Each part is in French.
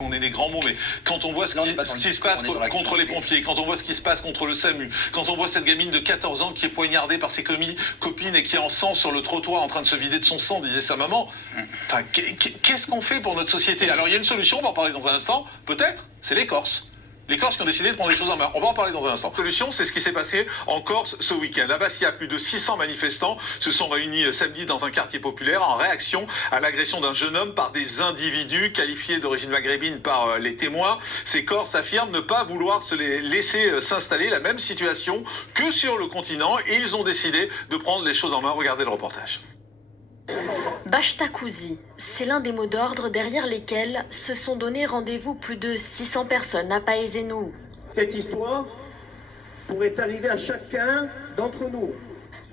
On est des grands mots, mais quand on voit ce qui se passe contre les pompiers, quand on voit ce qui se passe contre le SAMU, quand on voit cette gamine de 14 ans qui est poignardée par ses copines et qui est en sang sur le trottoir en train de se vider de son sang, disait sa maman, enfin, qu'est-ce qu'on fait pour notre société? Alors il y a une solution, on va en parler dans un instant, peut-être, c'est les Corses. Les Corses qui ont décidé de prendre les choses en main. On va en parler dans un instant. La solution, c'est ce qui s'est passé en Corse ce week-end. À Bastia, plus de 600 manifestants se sont réunis samedi dans un quartier populaire en réaction à l'agression d'un jeune homme par des individus qualifiés d'origine maghrébine par les témoins. Ces Corses affirment ne pas vouloir se laisser s'installer la même situation que sur le continent et ils ont décidé de prendre les choses en main. Regardez le reportage. Bashtakouzi, c'est l'un des mots d'ordre derrière lesquels se sont donné rendez-vous plus de 600 personnes à Paeseno. Cette histoire pourrait arriver à chacun d'entre nous.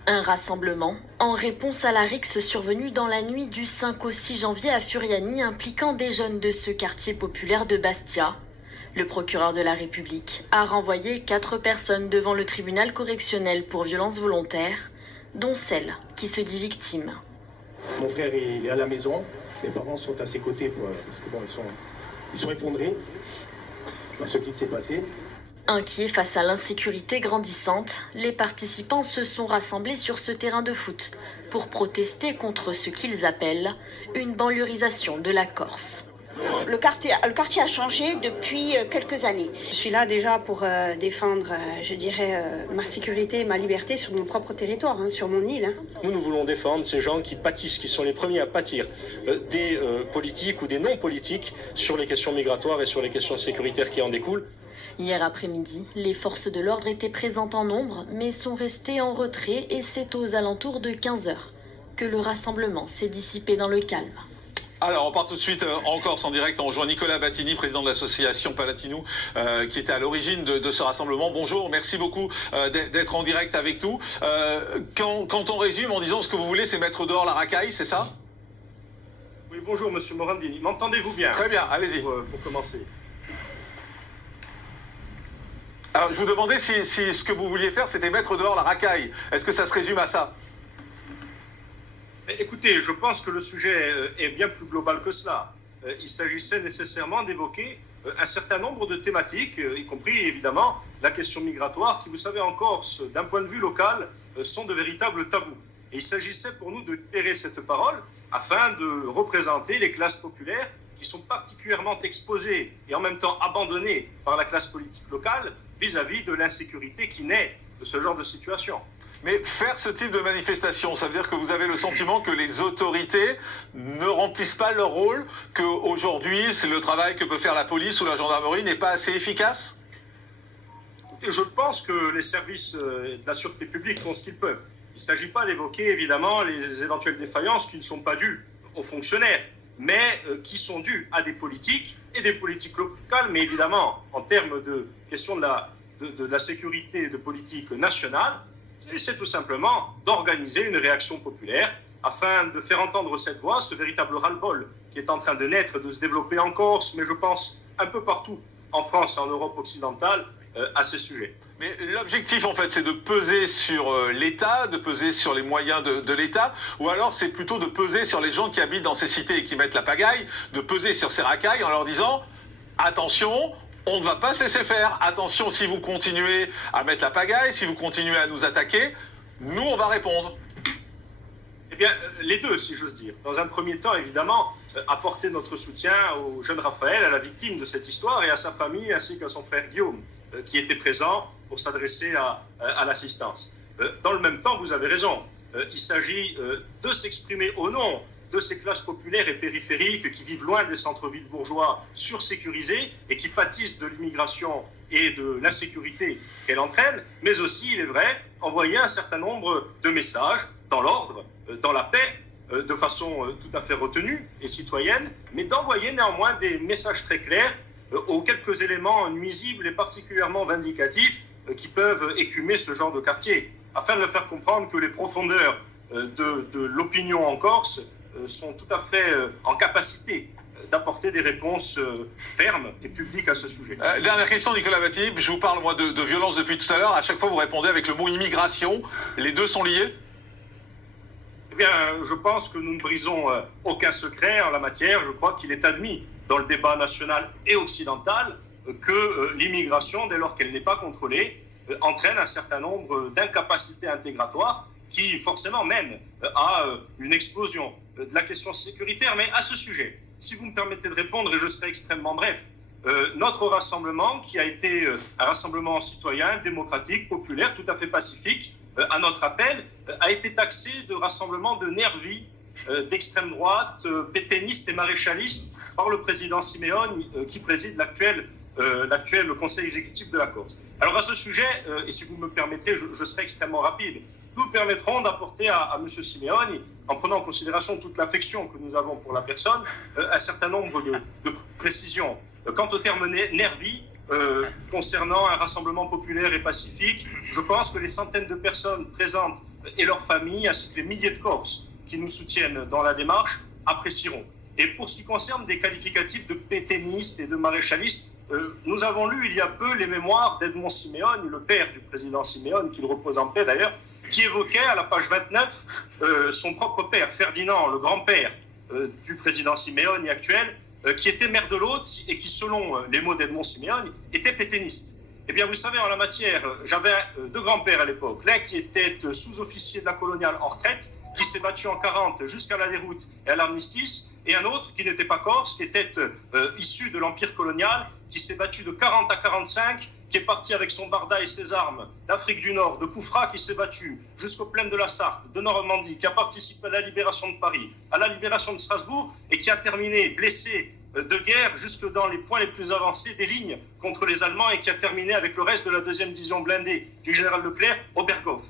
Un rassemblement en réponse à la rixe survenue dans la nuit du 5 au 6 janvier à Furiani impliquant des jeunes de ce quartier populaire de Bastia. Le procureur de la République a renvoyé 4 personnes devant le tribunal correctionnel pour violences volontaires, dont celle qui se dit victime. Mon frère il est à la maison, mes parents sont à ses côtés parce que bon, ils sont effondrés par ce qui s'est passé. Inquiets face à l'insécurité grandissante, les participants se sont rassemblés sur ce terrain de foot pour protester contre ce qu'ils appellent une banlieusisation de la Corse. Le quartier a changé depuis quelques années. Je suis là déjà pour défendre, ma sécurité, ma liberté sur mon propre territoire, sur mon île. Nous voulons défendre ces gens qui pâtissent, qui sont les premiers à pâtir des politiques ou des non-politiques sur les questions migratoires et sur les questions sécuritaires qui en découlent. Hier après-midi, les forces de l'ordre étaient présentes en nombre, mais sont restées en retrait et c'est aux alentours de 15 heures que le rassemblement s'est dissipé dans le calme. Alors, on part tout de suite en Corse en direct. On rejoint Nicolas Battini, président de l'association Palatinou, qui était à l'origine de ce rassemblement. Bonjour, merci beaucoup d'être en direct avec nous. Quand on résume en disant ce que vous voulez, c'est mettre dehors la racaille, c'est ça? Oui, bonjour Monsieur Morandini. M'entendez-vous bien? Très bien, allez-y. Pour commencer. Alors, je vous demandais si ce que vous vouliez faire, c'était mettre dehors la racaille. Est-ce que ça se résume à ça? Écoutez, je pense que le sujet est bien plus global que cela. Il s'agissait nécessairement d'évoquer un certain nombre de thématiques, y compris évidemment la question migratoire, qui, vous savez, en Corse, d'un point de vue local, sont de véritables tabous. Et il s'agissait pour nous de libérer cette parole afin de représenter les classes populaires qui sont particulièrement exposées et en même temps abandonnées par la classe politique locale vis-à-vis de l'insécurité qui naît de ce genre de situation. Mais faire ce type de manifestation, ça veut dire que vous avez le sentiment que les autorités ne remplissent pas leur rôle, qu'aujourd'hui, c'est le travail que peut faire la police ou la gendarmerie n'est pas assez efficace? Et je pense que les services de la sûreté publique font ce qu'ils peuvent. Il ne s'agit pas d'évoquer évidemment les éventuelles défaillances qui ne sont pas dues aux fonctionnaires, mais qui sont dues à des politiques et des politiques locales, mais évidemment, en termes de question de la sécurité et de politique nationale, c'est tout simplement d'organiser une réaction populaire afin de faire entendre cette voix, ce véritable ras-le-bol qui est en train de naître, de se développer en Corse, mais je pense un peu partout en France et en Europe occidentale à ce sujet. Mais l'objectif, en fait, c'est de peser sur l'État, de peser sur les moyens de l'État, ou alors c'est plutôt de peser sur les gens qui habitent dans ces cités et qui mettent la pagaille, de peser sur ces racailles en leur disant « Attention !» On ne va pas se laisser faire. Attention, si vous continuez à mettre la pagaille, si vous continuez à nous attaquer, nous, on va répondre. Eh bien, les deux, si j'ose dire. Dans un premier temps, évidemment, apporter notre soutien au jeune Raphaël, à la victime de cette histoire, et à sa famille, ainsi qu'à son frère Guillaume, qui était présent pour s'adresser à l'assistance. Dans le même temps, vous avez raison. Il s'agit de s'exprimer au nom de ces classes populaires et périphériques qui vivent loin des centres-villes bourgeois sursécurisés et qui pâtissent de l'immigration et de l'insécurité qu'elle entraîne, mais aussi, il est vrai, envoyer un certain nombre de messages dans l'ordre, dans la paix, de façon tout à fait retenue et citoyenne, mais d'envoyer néanmoins des messages très clairs aux quelques éléments nuisibles et particulièrement vindicatifs qui peuvent écumer ce genre de quartier, afin de leur faire comprendre que les profondeurs de l'opinion en Corse sont tout à fait en capacité d'apporter des réponses fermes et publiques à ce sujet. Dernière question, Nicolas Battini. Je vous parle, moi, de violence depuis tout à l'heure. À chaque fois, vous répondez avec le mot immigration. Les deux sont liés? Eh bien, je pense que nous ne brisons aucun secret en la matière. Je crois qu'il est admis dans le débat national et occidental que l'immigration, dès lors qu'elle n'est pas contrôlée, entraîne un certain nombre d'incapacités intégratoires qui forcément mènent à une explosion de la question sécuritaire. Mais à ce sujet, si vous me permettez de répondre, et je serai extrêmement bref, notre rassemblement, qui a été un rassemblement citoyen, démocratique, populaire, tout à fait pacifique, à notre appel, a été taxé de rassemblement de nervis, d'extrême droite, pétainistes et maréchalistes par le président Simeone, qui préside l'actuel conseil exécutif de la Corse. Alors à ce sujet, et si vous me permettez, je serai extrêmement rapide, nous permettrons d'apporter à M. Simeone, en prenant en considération toute l'affection que nous avons pour la personne, un certain nombre de précisions. Quant au terme nervi, concernant un rassemblement populaire et pacifique, je pense que les centaines de personnes présentes et leurs familles, ainsi que les milliers de Corses qui nous soutiennent dans la démarche, apprécieront. Et pour ce qui concerne des qualificatifs de pétainistes et de maréchalistes, nous avons lu il y a peu les mémoires d'Edmond Simeone, le père du président Simeone, qu'il repose en paix d'ailleurs, qui évoquait à la page 29 son propre père, Ferdinand, le grand-père du président Simeone actuel, qui était maire de l'Hôte et qui, selon les mots d'Edmond Simeone, était pétainiste. Eh bien, vous savez, en la matière, j'avais deux grands-pères à l'époque. L'un qui était sous-officier de la coloniale en retraite, qui s'est battu en 40 jusqu'à la déroute et à l'armistice, et un autre qui n'était pas corse, qui était issu de l'empire colonial, qui s'est battu de 40 à 45, qui est parti avec son barda et ses armes d'Afrique du Nord, de Koufra, qui s'est battu jusqu'aux plaines de la Sarthe, de Normandie, qui a participé à la libération de Paris, à la libération de Strasbourg, et qui a terminé blessé de guerre jusque dans les points les plus avancés des lignes contre les Allemands, et qui a terminé avec le reste de la 2e division blindée du général Leclerc au Berghof.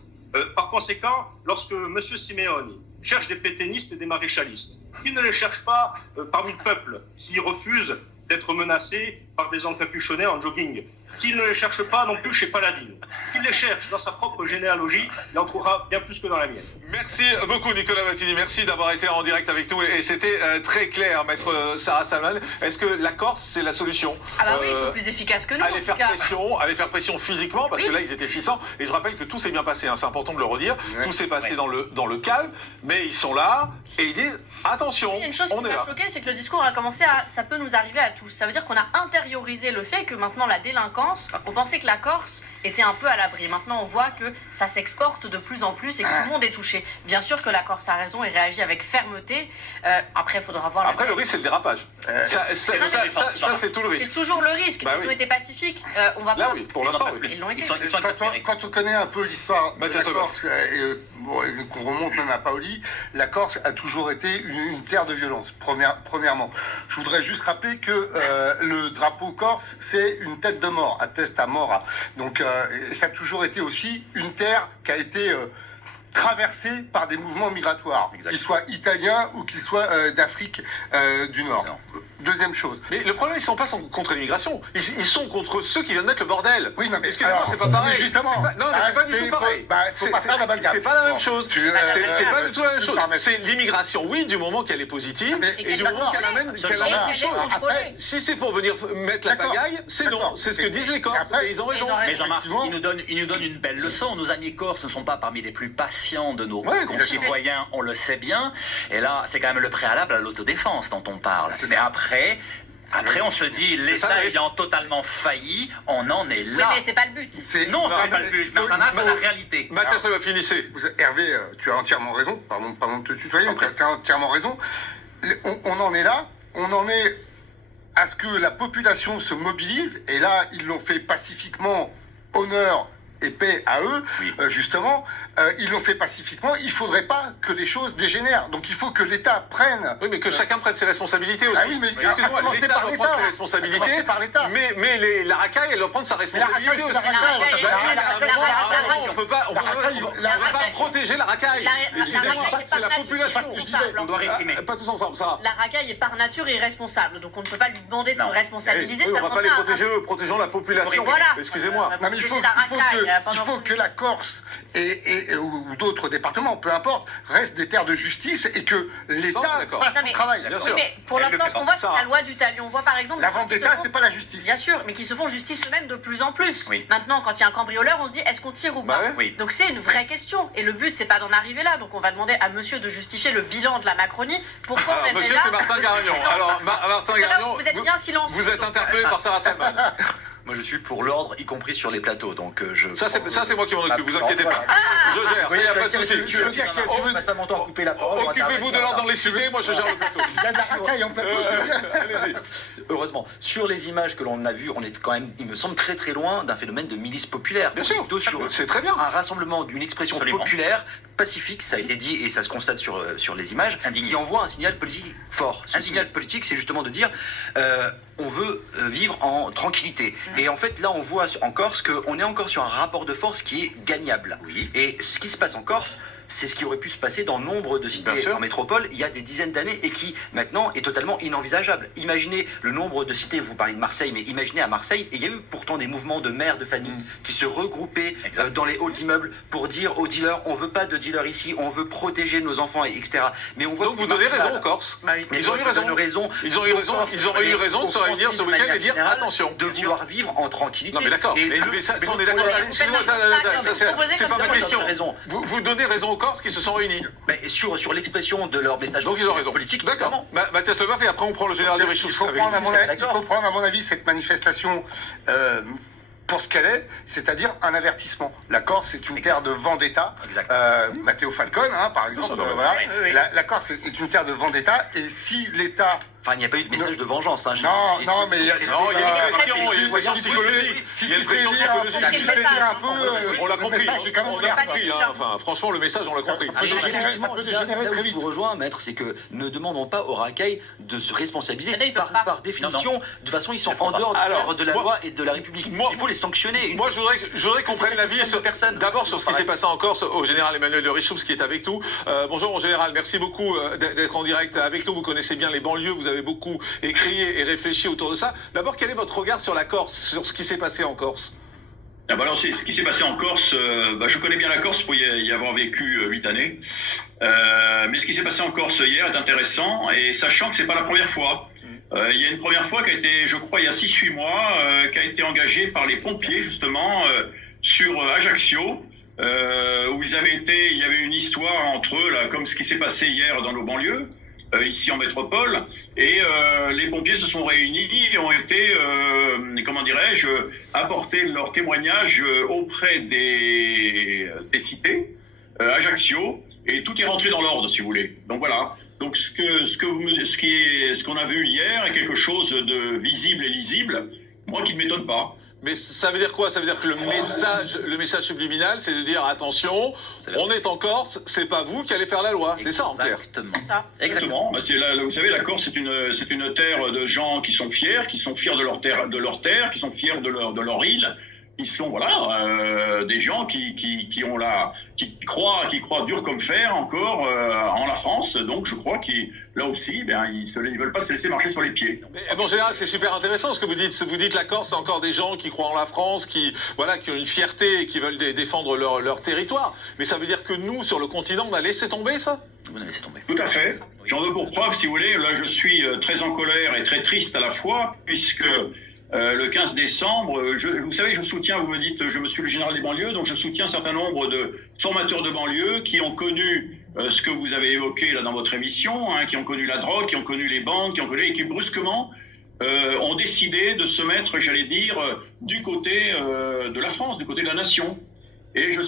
Par conséquent, lorsque M. Simeone cherche des pétainistes et des maréchalistes, qu'il ne les cherche pas parmi le peuple qui refuse d'être menacé par des encapuchonnés en jogging, qu'il ne les cherche pas non plus chez Paladine, qu'il les cherche dans sa propre généalogie, il en trouvera bien plus que dans la mienne. Merci beaucoup Nicolas Mattini, merci d'avoir été en direct avec nous et c'était très clair, maître Sarah Salman. Est-ce que la Corse c'est la solution? Ah bah oui, ils sont plus efficaces que nous. Aller faire pression physiquement, parce que là ils étaient 600, et je rappelle que tout s'est bien passé, hein, c'est important de le redire, tout s'est passé dans le calme, mais ils sont là et ils disent attention, il y a une chose qui m'a choqué, c'est que le discours a commencé à ça peut nous arriver à tous. Ça veut dire qu'on a intériorisé le fait que maintenant la délinquance, on pensait que la Corse était un peu à l'abri. Maintenant on voit que ça s'exporte de plus en plus et que tout le monde est touché. Bien sûr que la Corse a raison et réagit avec fermeté. Après, il faudra voir... Après, le risque, c'est le dérapage. Ça, c'est tout le risque. C'est toujours le risque. Bah ils ont été pacifiques. On va là, pas... oui, pour l'instant, oui. Ils l'ont été. Quand on connaît un peu l'histoire de la Corse, qu'on remonte même à Paoli, la Corse a toujours été une terre de violence, premièrement. Je voudrais juste rappeler que le drapeau corse, c'est une tête de mort, à testa mora. Donc, ça a toujours été aussi une terre qui a été... traversé par des mouvements migratoires, qu'ils soient italiens ou qu'ils soient d'Afrique du Nord. Non. Deuxième chose. Mais le problème, ils ne sont pas contre l'immigration. Ils sont contre ceux qui viennent mettre le bordel. Oui, non, mais excusez-moi, c'est pas pareil. Justement. Non, mais c'est pas du tout pareil. Faut pas faire d'amalgame. C'est pas la même chose. C'est pas du tout la même chose. C'est l'immigration, oui, du moment qu'elle est positive et du moment qu'elle amène des choses. Après, si c'est pour venir mettre la pagaille, c'est non. C'est ce que disent les Corses et ils ont raison. Mais Jean-Marc, ils nous donnent une belle leçon. Nos amis corses ne sont pas parmi les plus patients de nos concitoyens, on le sait bien. Et là, c'est quand même le préalable à l'autodéfense dont on parle. Mais après, on se dit, l'État ayant totalement failli, on en est là. Oui, mais c'est pas le but. Non, c'est pas le but. Mais on en a fait la réalité. Mathias, finissez. Hervé, tu as entièrement raison. Pardon de te tutoyer, mais tu as entièrement raison. On en est là. On en est à ce que la population se mobilise. Et là, ils l'ont fait pacifiquement, honneur et paix à eux, justement, ils l'ont fait pacifiquement. Il ne faudrait pas que les choses dégénèrent. Donc il faut que l'État prenne... Oui, mais que chacun prenne ses responsabilités aussi. Ah oui, mais excusez-moi, l'État doit prendre ses responsabilités, mais la racaille, elle doit prendre sa responsabilité aussi. On ne peut pas protéger la racaille. Excusez-moi, c'est la population. On doit réprimer. Pas tous ensemble, ça. La racaille est par nature irresponsable, donc on ne peut pas lui demander de se responsabiliser. On ne va pas les protéger eux, protégeons la population. Voilà. Excusez-moi. Protéger la racaille. il faut que la Corse ou d'autres départements, peu importe, restent des terres de justice et que l'État fasse son travail. Oui, mais pour l'instant, ce qu'on voit, c'est la loi du talion. On voit par exemple... La vente d'État, c'est pas la justice. Bien sûr, mais qui se font justice eux-mêmes de plus en plus. Oui. Maintenant, quand il y a un cambrioleur, on se dit, est-ce qu'on tire ou pas? Oui. Donc c'est une vraie question. Et le but, c'est pas d'en arriver là. Donc on va demander à monsieur de justifier le bilan de la Macronie. Pourquoi on en est Monsieur, là? c'est Martin Garagnon. Alors, Martin Garagnon, vous êtes bien silencieux. vous êtes interpellé par Sarah Salman. Moi, je suis pour l'ordre, y compris sur les plateaux. Donc, Ça, c'est moi qui m'en occupe, vous inquiétez pas. Je gère, il n'y a pas de souci. Je passe pas mon temps à couper la parole. Occupez-vous de l'ordre dans les cités, moi je gère le plateau. Il y a de la racaille en plateau. Allez-y. Heureusement, sur les images que l'on a vues, on est quand même, il me semble, très très loin d'un phénomène de milice populaire. Bien sûr, c'est très bien. Un rassemblement d'une expression populaire, pacifique, ça a été dit et ça se constate sur les images, qui envoie un signal politique fort. Ce signal politique, c'est justement de dire on veut vivre en tranquillité. Et en fait, là, on voit en Corse qu'on est encore sur un rapport de force qui est gagnable. Oui. Et ce qui se passe en Corse, c'est ce qui aurait pu se passer dans nombre de cités en métropole il y a des dizaines d'années et qui maintenant est totalement inenvisageable. Imaginez le nombre de cités, vous parlez de Marseille, mais imaginez à Marseille, et il y a eu pourtant des mouvements de mères de famille qui se regroupaient dans les halls d'immeubles pour dire aux dealers, on veut pas de dealers ici, on veut protéger nos enfants, etc. Mais on voit donc vous donnez raison aux Corses. Ils ont eu raison. Ils ont eu raison de se réunir ce week-end et dire attention. De vouloir vivre en tranquillité. Non mais d'accord, mais ça on est d'accord. Excusez-moi, c'est pas ma question. Vous donnez raison aux Corses qui se sont réunis. Sur l'expression de leur message donc ils ont raison. politique. D'accord. Mathias Leboeuf et après on prend le général de Richouf. Il faut prendre à mon avis cette manifestation pour ce qu'elle est, c'est-à-dire un avertissement. La Corse est une terre de vendetta. Matteo Falcone, par exemple. La Corse est une terre de vendetta et si l'État... Enfin, il n'y a pas eu de message de vengeance. Non, mais il y a une pression psychologique. Si tu sais lire un peu... On l'a compris. Enfin, franchement, le message, on l'a compris. Ça peut dégénérer très vite. Je vous rejoins, maître, c'est que ne demandons pas aux racailles de se responsabiliser par définition. De toute façon, ils sont en dehors de la loi et de la République. Il faut les sanctionner. Moi, je voudrais qu'on prenne l'avis d'abord sur ce qui s'est passé en Corse au général Emmanuel de Richouf, qui est avec nous. Bonjour, mon général. Merci beaucoup d'être en direct avec nous. Vous connaissez bien les banlieues. Vous avez beaucoup écrit et réfléchi autour de ça. D'abord, quel est votre regard sur la Corse, sur ce qui s'est passé en Corse? Alors, ce qui s'est passé en Corse, je connais bien la Corse pour y avoir vécu 8 années. Mais ce qui s'est passé en Corse hier est intéressant, et sachant que c'est pas la première fois. Il y a une première fois qui a été, je crois, il y a 6-8 mois, qui a été engagée par les pompiers, justement, sur Ajaccio, où il y avait une histoire entre eux, là, comme ce qui s'est passé hier dans nos banlieues, ici en métropole, et les pompiers se sont réunis et ont été, apporter leur témoignage auprès des cités, Ajaccio, et tout est rentré dans l'ordre, si vous voulez. Donc voilà. Donc ce qu'on a vu hier est quelque chose de visible et lisible, moi qui ne m'étonne pas. Mais ça veut dire quoi? Ça veut dire que le message subliminal, c'est de dire attention, on est en Corse, c'est pas vous qui allez faire la loi. C'est ça en clair. Exactement. Vous savez, la Corse, c'est une terre de gens qui sont fiers de leur terre, qui sont fiers de leur île, qui sont des gens qui croient dur comme fer encore en la France. Donc je crois qu'ils là aussi ils veulent pas se laisser marcher sur les pieds. Mais, bon, général, c'est super intéressant ce que vous dites. Vous dites la Corse, c'est encore des gens qui croient en la France, qui ont une fierté et qui veulent défendre leur territoire. Mais ça veut dire que nous, sur le continent, on a laissé tomber ça? On a laissé tomber. Tout à fait. J'en veux pour preuve, si vous voulez, là je suis très en colère et très triste à la fois, puisque le 15 décembre, vous savez, je soutiens, vous me dites, je me suis le général des banlieues, donc je soutiens un certain nombre de formateurs de banlieues qui ont connu ce que vous avez évoqué là dans votre émission, qui ont connu la drogue, qui ont connu les bandes, et qui brusquement ont décidé de se mettre, j'allais dire, du côté de la France, du côté de la nation. Et je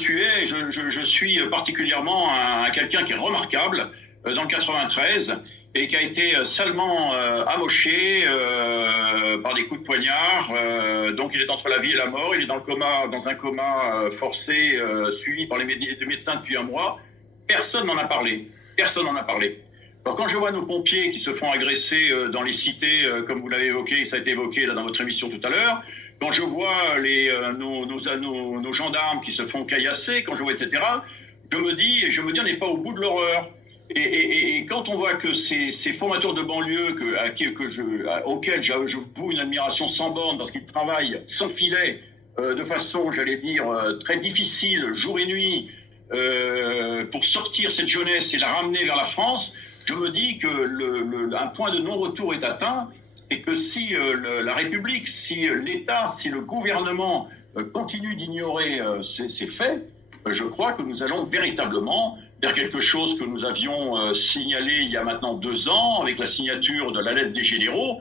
suis particulièrement quelqu'un qui est remarquable dans le 93, et qui a été salement amoché par des coups de poignard. Donc il est entre la vie et la mort. Il est dans un coma forcé, suivi par les médecins depuis un mois. Personne n'en a parlé. Alors, quand je vois nos pompiers qui se font agresser dans les cités, comme vous l'avez évoqué, ça a été évoqué là, dans votre émission tout à l'heure, quand je vois nos gendarmes qui se font caillasser, quand je vois etc., je me dis on n'est pas au bout de l'horreur. Et quand on voit que ces formateurs de banlieue auxquels je voue une admiration sans borne parce qu'ils travaillent sans filet de façon, j'allais dire, très difficile, jour et nuit, pour sortir cette jeunesse et la ramener vers la France, je me dis que un point de non-retour est atteint et que si la République, si l'État, si le gouvernement continue d'ignorer ces faits, je crois que nous allons véritablement vers quelque chose que nous avions signalé il y a maintenant 2 ans avec la signature de la lettre des généraux,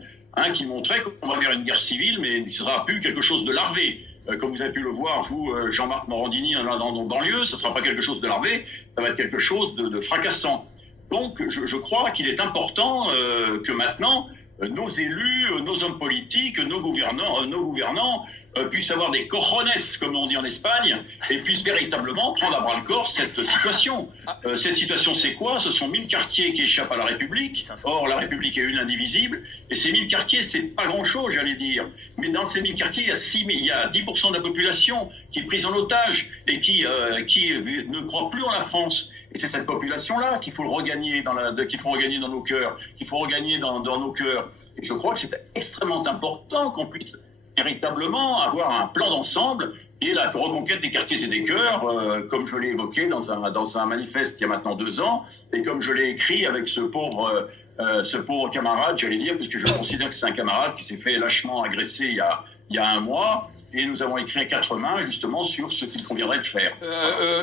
qui montrait qu'on va vers une guerre civile, mais il ne sera plus quelque chose de larvé. Comme vous avez pu le voir, vous, Jean-Marc Morandini, dans nos banlieues, ce ne sera pas quelque chose de larvé, ça va être quelque chose de fracassant. Donc, je crois qu'il est important que maintenant, nos élus, nos hommes politiques, nos gouvernants puissent avoir des cojones, comme on dit en Espagne, et puissent véritablement prendre à bras-le-corps cette situation. Cette situation, c'est quoi? Ce sont 1000 quartiers qui échappent à la République. Or, la République est une indivisible, et ces 1000 quartiers, c'est pas grand-chose, j'allais dire. Mais dans ces 1000 quartiers, il y a 10% de la population qui est prise en otage et qui ne croit plus en la France. Et c'est cette population-là qu'il faut regagner qu'il faut regagner dans nos cœurs, qu'il faut regagner dans nos cœurs. Et je crois que c'est extrêmement important qu'on puisse véritablement avoir un plan d'ensemble et la reconquête des quartiers et des cœurs, comme je l'ai évoqué dans un manifeste il y a maintenant 2 ans, et comme je l'ai écrit avec ce pauvre camarade, j'allais dire, puisque je considère que c'est un camarade qui s'est fait lâchement agresser il y a 1 mois. Et nous avons écrit à 4 mains, justement, sur ce qu'il conviendrait de faire.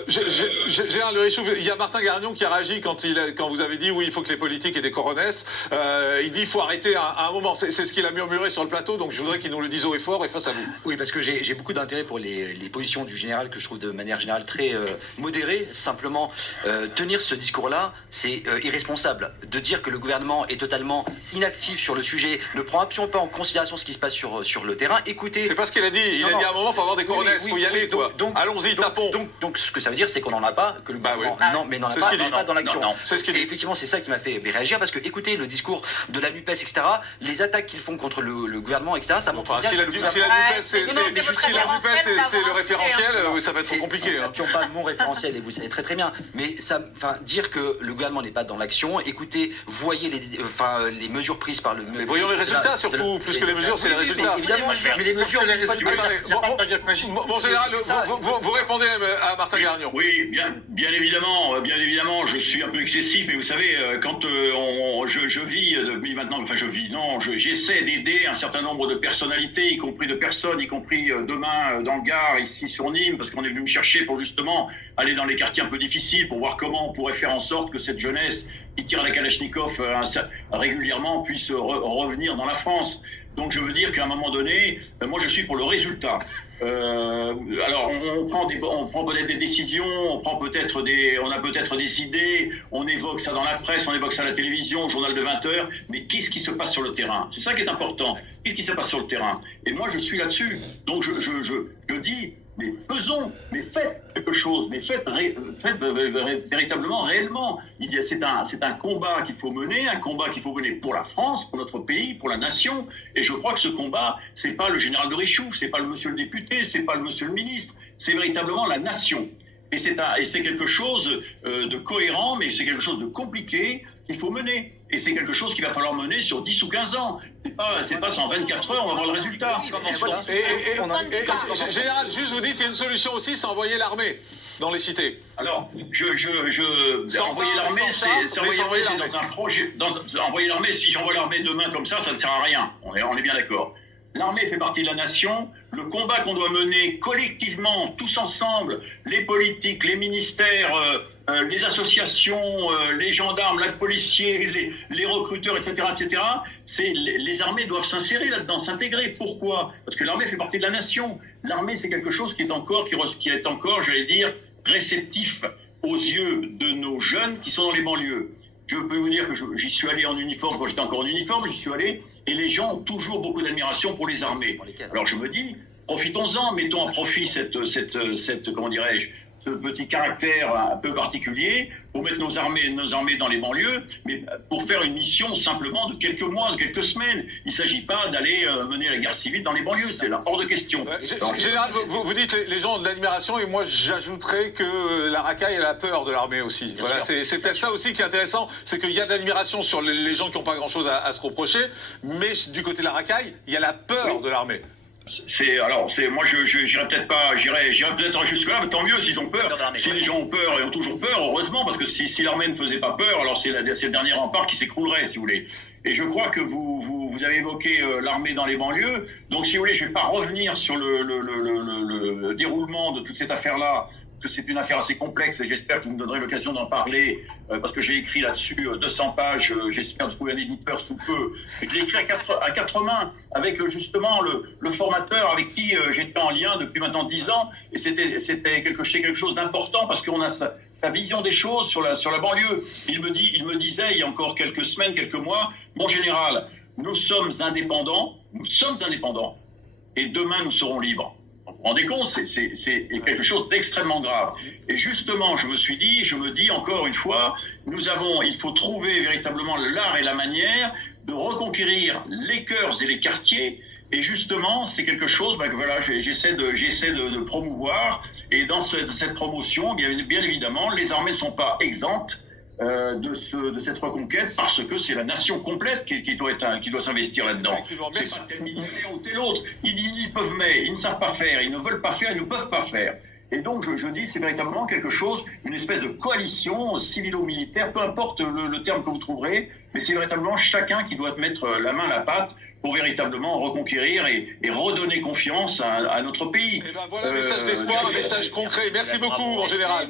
Gérald Richouf, il y a Martin Garnion qui a réagi quand vous avez dit, oui, il faut que les politiques aient des coronesses. Il dit, il faut arrêter à un moment. C'est ce qu'il a murmuré sur le plateau, donc je voudrais qu'il nous le dise haut et fort et face à vous. Oui, parce que j'ai beaucoup d'intérêt pour les positions du général, que je trouve de manière générale très modérées. Simplement, tenir ce discours-là, c'est irresponsable. De dire que le gouvernement est totalement inactif sur le sujet, ne prend absolument pas en considération ce qui se passe sur le terrain. Écoutez... C'est pas ce qu'il a dit. Il a dit à un moment, il faut avoir des coronesses, il faut y aller, quoi. Allons-y, tapons. Donc, ce que ça veut dire, c'est qu'on n'en a pas, que le gouvernement n'en a pas dans l'action. Effectivement, c'est ça qui m'a fait réagir, parce que, écoutez, le discours de la NUPES, etc., les attaques qu'ils font contre le gouvernement, etc., ça montre bien si la NUPES, c'est le référentiel, ça va être trop compliqué. Nous n'appuyons pas mon référentiel, et vous le savez très très bien. Mais dire que le gouvernement n'est pas dans l'action, écoutez, voyez les mesures prises par le... Mais voyons les résultats, surtout, plus que les mesures, c'est les résultats. Évidemment, mais les mesures... Il n'y a pas de baguette magique. Mon général, vous répondez à Martin Garnion. Oui, bien évidemment, je suis un peu excessif, mais vous savez, quand je vis depuis maintenant, j'essaie d'aider un certain nombre de personnalités, y compris de personnes, y compris demain dans le Gard, ici sur Nîmes, parce qu'on est venu me chercher pour justement aller dans les quartiers un peu difficiles, pour voir comment on pourrait faire en sorte que cette jeunesse qui tire la Kalachnikov régulièrement puisse revenir dans la France. Donc je veux dire qu'à un moment donné, moi je suis pour le résultat. Alors on prend peut-être des décisions, on a peut-être des idées, on évoque ça dans la presse, on évoque ça à la télévision, au journal de 20h, mais qu'est-ce qui se passe sur le terrain? C'est ça qui est important. Qu'est-ce qui se passe sur le terrain? Et moi je suis là-dessus. Donc je dis, mais faites quelque chose, mais faites véritablement, réellement. C'est un combat qu'il faut mener, pour la France, pour notre pays, pour la nation. Et je crois que ce combat, c'est pas le général de Richouf, c'est pas le monsieur le député, c'est pas le monsieur le ministre, c'est véritablement la nation. Et c'est quelque chose de cohérent, mais c'est quelque chose de compliqué qu'il faut mener. Et c'est quelque chose qu'il va falloir mener sur 10 ou 15 ans. C'est pas en 24 heures, on va voir le résultat. Général, juste vous dites, il y a une solution aussi, c'est envoyer l'armée dans les cités. Alors, envoyer l'armée, c'est envoyer l'armée dans un projet. Envoyer l'armée, si j'envoie l'armée demain comme ça ne sert à rien. On est bien d'accord. L'armée fait partie de la nation. Le combat qu'on doit mener collectivement, tous ensemble, les politiques, les ministères, les associations, les gendarmes, les policiers, les recruteurs, etc., les armées doivent s'insérer là-dedans, s'intégrer. Pourquoi? Parce que l'armée fait partie de la nation. L'armée, c'est quelque chose qui est encore, j'allais dire, réceptif aux yeux de nos jeunes qui sont dans les banlieues. Je peux vous dire que j'y suis allé en uniforme, quand j'étais encore en uniforme, j'y suis allé, et les gens ont toujours beaucoup d'admiration pour les armées. Alors je me dis, profitons-en, mettons à profit comment dirais-je, ce petit caractère un peu particulier, pour mettre nos armées dans les banlieues, mais pour faire une mission simplement de quelques mois, de quelques semaines. Il ne s'agit pas d'aller mener la guerre civile dans les banlieues, c'est là hors de question. Général, vous dites les gens ont de l'admiration, et moi j'ajouterais que la racaille a la peur de l'armée aussi. Voilà, c'est peut-être ça aussi qui est intéressant, c'est qu'il y a de l'admiration sur les gens qui n'ont pas grand-chose à se reprocher, mais du côté de la racaille, il y a la peur de l'armée. Moi, j'irai peut-être pas, j'irai peut-être jusque-là, mais tant mieux s'ils ont peur. Si les gens ont peur et ont toujours peur, heureusement, parce que si l'armée ne faisait pas peur, alors c'est le dernier rempart qui s'écroulerait, si vous voulez. Et je crois que vous avez évoqué l'armée dans les banlieues. Donc, si vous voulez, je ne vais pas revenir sur le déroulement de toute cette affaire-là, que c'est une affaire assez complexe et j'espère que vous me donnerez l'occasion d'en parler parce que j'ai écrit là-dessus 200 pages, j'espère trouver un éditeur sous peu. Et je l'ai écrit à quatre mains avec justement le formateur avec qui j'étais en lien depuis maintenant 10 ans et c'était quelque chose d'important parce qu'on a sa vision des choses sur la banlieue. Il me disait il y a encore quelques semaines, quelques mois, mon général, nous sommes indépendants et demain nous serons libres. Vous vous rendez compte, c'est quelque chose d'extrêmement grave. Et justement, je me dis encore une fois, il faut trouver véritablement l'art et la manière de reconquérir les cœurs et les quartiers. Et justement, c'est quelque chose que voilà, j'essaie de promouvoir. Et dans cette promotion, bien évidemment, les armées ne sont pas exemptes de cette reconquête parce que c'est la nation complète qui doit s'investir là-dedans. C'est pas tel militaire ou tel autre. Ils peuvent mais, ils ne savent pas faire, ils ne veulent pas faire, ils ne peuvent pas faire. Et donc je dis c'est véritablement quelque chose, une espèce de coalition civilo-militaire, peu importe le terme que vous trouverez, mais c'est véritablement chacun qui doit mettre la main à la pâte pour véritablement reconquérir et redonner confiance à notre pays. Et ben voilà un message d'espoir, un message concret. Merci beaucoup, mon général.